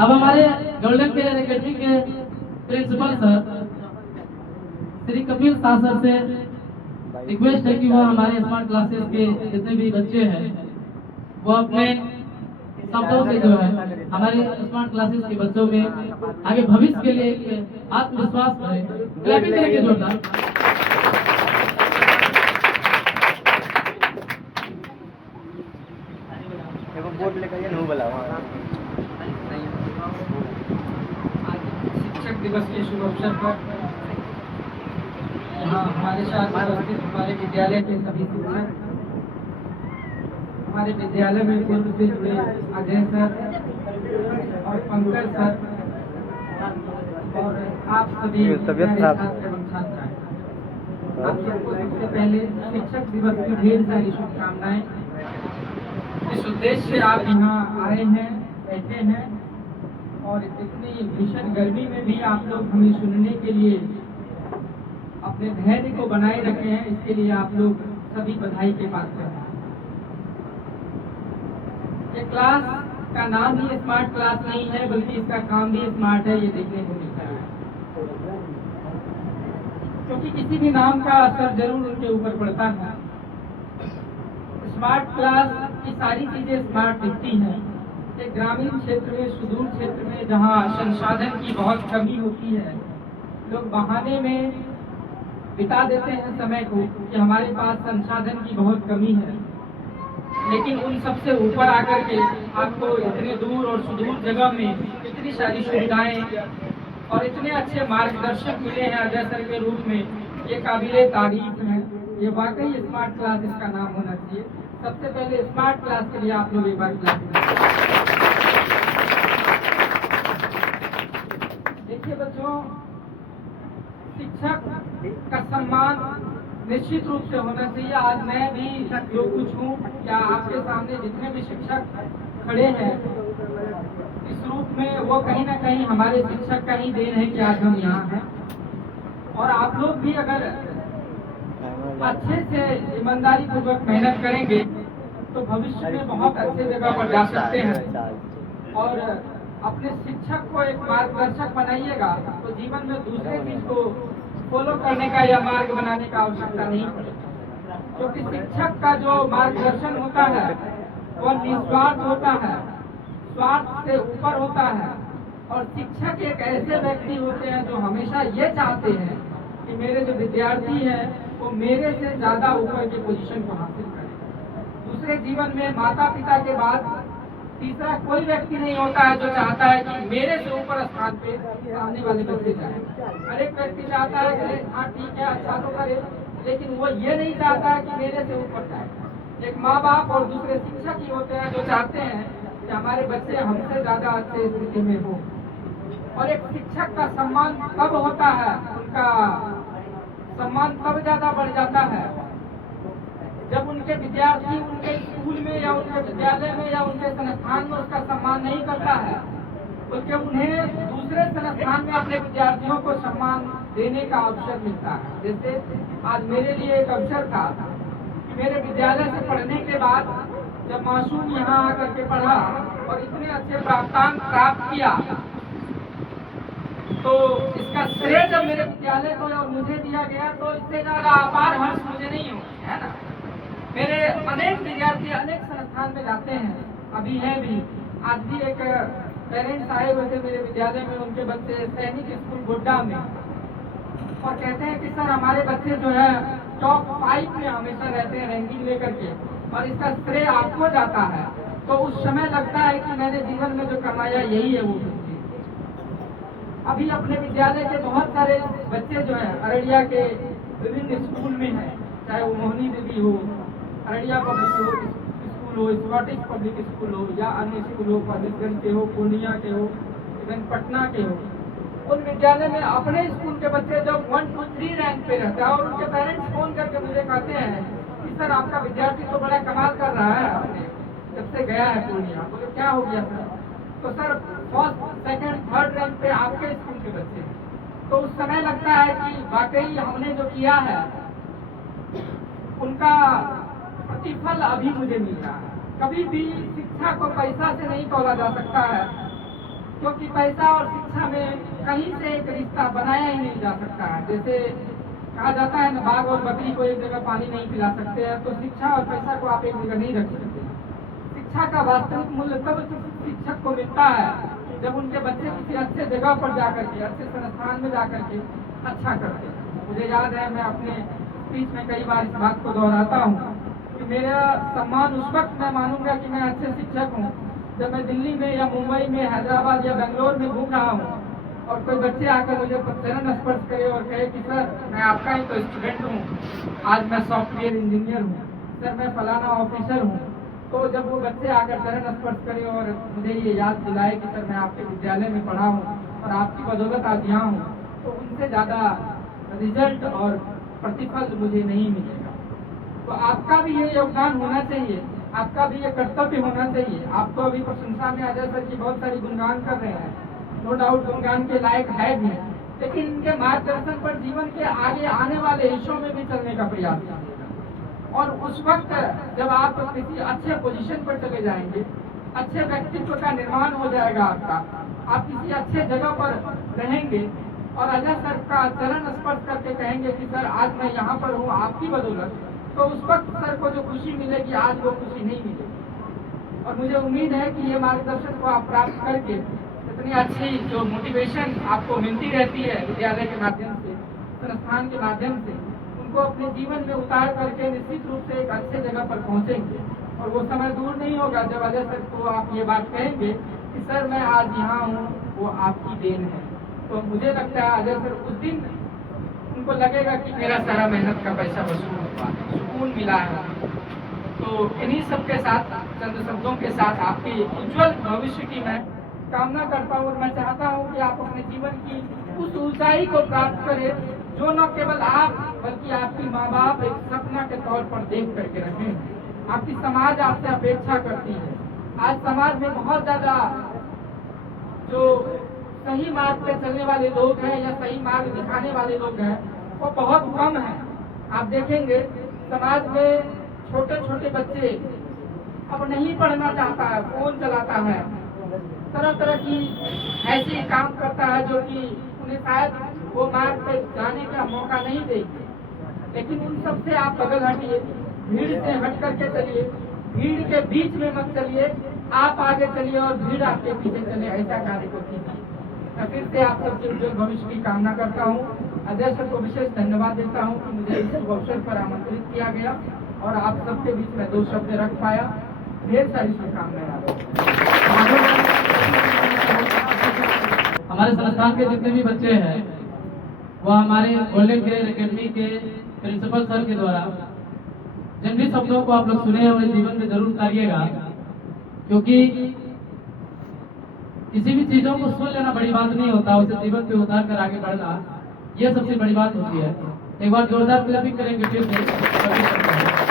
अब हमारे golden career academy के principal sir Shri Kapil Shah sir से रिक्वेस्ट है कि वो हमारे स्मार्ट क्लासेस के जितने भी बच्चे हैं वो अपने शब्दों से जो है हमारे स्मार्ट क्लासेस के बच्चों में आगे भविष्य के लिए एक आत्मविश्वास भरे क्लैपिंग करेंगे जोरदार। शिक्षक दिवस के शुभ अवसर पर यहाँ हमारे साथ उपस्थित हमारे विद्यालय के सभी शिक्षक, हमारे विद्यालय में पूर्व से जुड़े अजय सर और पंकज सर और आप सभी छात्र एवं छात्राएं, आप सबको सबसे पहले शिक्षक दिवस की ढेर सारी शुभकामनाएं। इस उद्देश्य से आप यहाँ आए हैं, बैठे हैं और इतनी भीषण गर्मी में भी आप लोग हमें सुनने के लिए अपने धैर्य को बनाए रखे हैं, इसके लिए आप लोग सभी बधाई के पात्र हैं। ये क्लास का नाम ही स्मार्ट क्लास नहीं है, बल्कि इसका काम भी स्मार्ट है, ये देखने को मिलता है। क्योंकि किसी भी नाम का असर जरूर उनके ऊपर पड़ता है। स्मार्ट क्लास की सारी चीजें स्मार्ट दिखती हैं। एक ग्रामीण क्षेत्र में, सुदूर क्षेत्र में, जहाँ संसाधन की बहुत कमी होती है, लोग बहाने में बिता देते हैं समय को कि हमारे पास संसाधन की बहुत कमी है, लेकिन उन सबसे ऊपर आकर के आपको इतने दूर और सुदूर जगह में इतनी सारी सुविधाएं और इतने अच्छे मार्गदर्शक मिले हैं अजय सर के रूप में, ये काबिले तारीफ है। ये वाकई स्मार्ट क्लास इसका नाम होना चाहिए। सबसे पहले स्मार्ट क्लास के लिए आप लोग एक बार क्लास देखिए बच्चों, शिक्षक का सम्मान निश्चित रूप से होना चाहिए। आज मैं भी जो कुछ हूँ, या आपके सामने जितने भी शिक्षक खड़े हैं इस रूप में, वो कहीं ना कहीं हमारे शिक्षक का ही देन है कि आज हम यहाँ हैं। और आप लोग भी अगर अच्छे से ईमानदारी पूर्वक मेहनत करेंगे तो भविष्य में बहुत अच्छे जगह पर जा सकते हैं। और अपने शिक्षक को एक मार्गदर्शक बनाइएगा तो जीवन में दूसरे चीज को फॉलो करने का या मार्ग बनाने का आवश्यकता नहीं पड़ेगी। क्योंकि शिक्षक का जो मार्गदर्शन होता है वह निस्वार्थ होता है, स्वार्थ से ऊपर होता है। और शिक्षक एक ऐसे व्यक्ति होते हैं जो हमेशा ये चाहते हैं कि मेरे जो विद्यार्थी हैं वो मेरे से ज्यादा ऊपर के पोजीशन को हासिल करें। दूसरे जीवन में माता पिता के बाद तीसरा कोई व्यक्ति नहीं होता है जो चाहता है कि मेरे से ऊपर स्थान पे सामने वाले बच्चे जाए। हर एक व्यक्ति चाहता है कि हाँ ठीक है, अच्छा तो करे, लेकिन वो ये नहीं चाहता है कि मेरे से ऊपर जाए। एक माँ बाप और दूसरे शिक्षक ही होते हैं जो चाहते हैं कि हमारे बच्चे हमसे ज्यादा अच्छे स्थिति में हो। और एक शिक्षक का सम्मान कब होता है, उनका सम्मान तब ज्यादा बढ़ जाता है जब उनके विद्यार्थी उनके स्कूल में या उनके विद्यालय में या उनके संस्थान में उसका सम्मान नहीं करता है, बल्कि उन्हें दूसरे संस्थान में अपने विद्यार्थियों को सम्मान देने का अवसर मिलता है। जैसे आज मेरे लिए एक अवसर था कि मेरे विद्यालय से पढ़ने के बाद जब मासूम यहाँ आकर के पढ़ा और इतने अच्छे प्राप्तांक प्राप्त किया, तो इसका श्रेय जब मेरे विद्यालय को और मुझे दिया गया तो इससे ज्यादा अपार हर्ष मुझे नहीं हो, है ना। मेरे अनेक विद्यार्थी अनेक संस्थान में जाते हैं, अभी है भी। आज भी एक पेरेंट्स आए हुए थे मेरे विद्यालय में, उनके बच्चे सैनिक स्कूल गोड्डा में, और कहते हैं कि सर हमारे बच्चे जो है टॉप 5 में हमेशा रहते हैं रैंकिंग लेकर के, और इसका श्रेय आपको जाता है। तो उस समय लगता है कि मैंने जीवन में जो कमाया यही है वो कुछ। अभी अपने विद्यालय के बहुत सारे बच्चे जो है अररिया के विभिन्न स्कूल में हैं, चाहे वो मोहनी देवी हो, अररिया पब्लिक स्कूल हो, स्कॉटिश पब्लिक स्कूल हो, या अन्य स्कूल हो, फतेहगंज के हो, पूर्णिया के हो, इवन पटना के हो। उन विद्यालय में अपने स्कूल के बच्चे जब 1, 2, 3 रैंक पे रहते हैं और उनके पेरेंट्स फोन करके मुझे कहते हैं कि सर आपका विद्यार्थी तो बड़ा कमाल कर रहा है, आपने जब से गया है पूर्णिया। बोले क्या हो गया सर? तो sir 1st, 2nd, 3rd rank पे आपके स्कूल के बच्चे। तो उस समय लगता है कि वाकई हमने जो किया है उनका प्रतिफल अभी मुझे मिल रहा है। कभी भी शिक्षा को पैसा से नहीं तोला जा सकता है। क्योंकि पैसा और शिक्षा में कहीं से एक रिश्ता बनाया ही नहीं जा सकता है। जैसे कहा जाता है ना, बाघ और बकरी को एक जगह पानी नहीं पिला सकते हैं, तो शिक्षा और पैसा को आप एक जगह नहीं रख सकते। शिक्षा का वास्तविक मूल्य तब शिक्षक को मिलता है जब उनके बच्चे किसी अच्छे जगह पर जाकर के, अच्छे संस्थान में जाकर के अच्छा करते हैं। मुझे याद है, मैं अपने स्पीच में कई बार इस बात को दोहराता हूँ कि मेरा सम्मान उस वक्त मैं मानूंगा कि मैं अच्छे शिक्षक हूँ जब मैं दिल्ली में या मुंबई में, हैदराबाद या बेंगलोर में घूम रहा हूँ और कोई बच्चे आकर मुझे चरण स्पर्श करे और कहे कि सर मैं आपका ही तो स्टूडेंट हूँ, आज मैं सॉफ्टवेयर इंजीनियर हूँ, सर मैं फलाना ऑफिसर हूँ। तो जब वो बच्चे आकर चरण स्पर्श करे और मुझे ये याद दिलाए कि सर मैं आपके विद्यालय में पढ़ा हूँ और आपकी बदौलत आज यहाँ हूँ, तो उनसे ज़्यादा रिजल्ट और प्रतिफल मुझे नहीं मिलेगा। तो आपका भी ये योगदान होना चाहिए, आपका भी ये कर्तव्य होना चाहिए। आप तो अभी प्रशंसा में अजय सर की बहुत सारी गुणगान कर रहे हैं, नो डाउट गुणगान के लायक है भी, लेकिन इनके मार्गदर्शन पर जीवन के आगे आने वाले हिस्सों में भी चलने का प्रयास कीजिएगा। और उस वक्त जब आप किसी अच्छे पोजीशन पर चले जाएंगे, अच्छे व्यक्तित्व का निर्माण हो जाएगा आपका, आप किसी अच्छे जगह पर रहेंगे और अजय सर का चरण स्पर्श करके कहेंगे कि सर आज मैं यहाँ पर हूँ आपकी बदौलत, तो उस वक्त सर को जो खुशी मिलेगी आज वो खुशी नहीं मिलेगी। और मुझे उम्मीद है कि ये मार्गदर्शन को आप प्राप्त करके इतनी अच्छी जो मोटिवेशन आपको मिलती रहती है विद्यालय के माध्यम से, संस्थान के माध्यम से, उनको अपने जीवन में उतार करके निश्चित रूप से एक अच्छे जगह पर पहुंचेंगे। और वो समय दूर नहीं होगा जब अजय सर को आप ये बात कहेंगे कि सर मैं आज यहाँ हूँ, वो आपकी देन है। तो मुझे लगता है अजय सर उस दिन उनको लगेगा कि मेरा सारा मेहनत का पैसा वसूल हुआ, सुकून मिला है। तो इन्हीं सब के साथ, चंद शब्दों के साथ आपके उज्जवल भविष्य की मैं कामना करता हूँ और मैं चाहता हूँ कि आप अपने जीवन की उस ऊंचाई को प्राप्त करें जो न केवल आप बल्कि आपकी माँ बाप एक सपना के तौर पर देख करके रखें। आपकी समाज आपसे अपेक्षा करती है। आज समाज में बहुत ज्यादा जो सही मार्ग पे चलने वाले लोग हैं या सही मार्ग दिखाने वाले लोग हैं वो बहुत कम है। आप देखेंगे समाज में छोटे छोटे बच्चे अब नहीं पढ़ना चाहता है, फोन चलाता है, तरह तरह की ऐसी काम करता है जो कि उन्हें शायद वो मार्ग पे जाने का मौका नहीं देगी। लेकिन उन सब से आप बगल हटिए, भीड़ से हट करके चलिए, भीड़ के बीच में मत चलिए, आप आगे चलिए और भीड़ आपके पीछे चले, ऐसा कार्य को कीजिए। मैं फिर से आप सबके उज्जवल भविष्य की कामना करता हूँ। अजय सर को विशेष धन्यवाद देता हूँ कि मुझे इस अवसर पर आमंत्रित किया गया और आप सबके बीच में 2 शब्द रख पाया। ढेर सारी शुभकामनाएं। हमारे संस्थान के जितने भी बच्चे हैं वह हमारे गोल्डन करियर एकेडमी के प्रिंसिपल सर के द्वारा जिन भी शब्दों को आप लोग सुने हैं उन्हें जीवन में जरूर उतारिएगा, क्योंकि किसी भी चीजों को सुन लेना बड़ी बात नहीं होता, उसे जीवन पे उतार कर आगे बढ़ना ये सबसे बड़ी बात होती है। एक बार जोरदार क्लैपिंग करेंगे फिर से।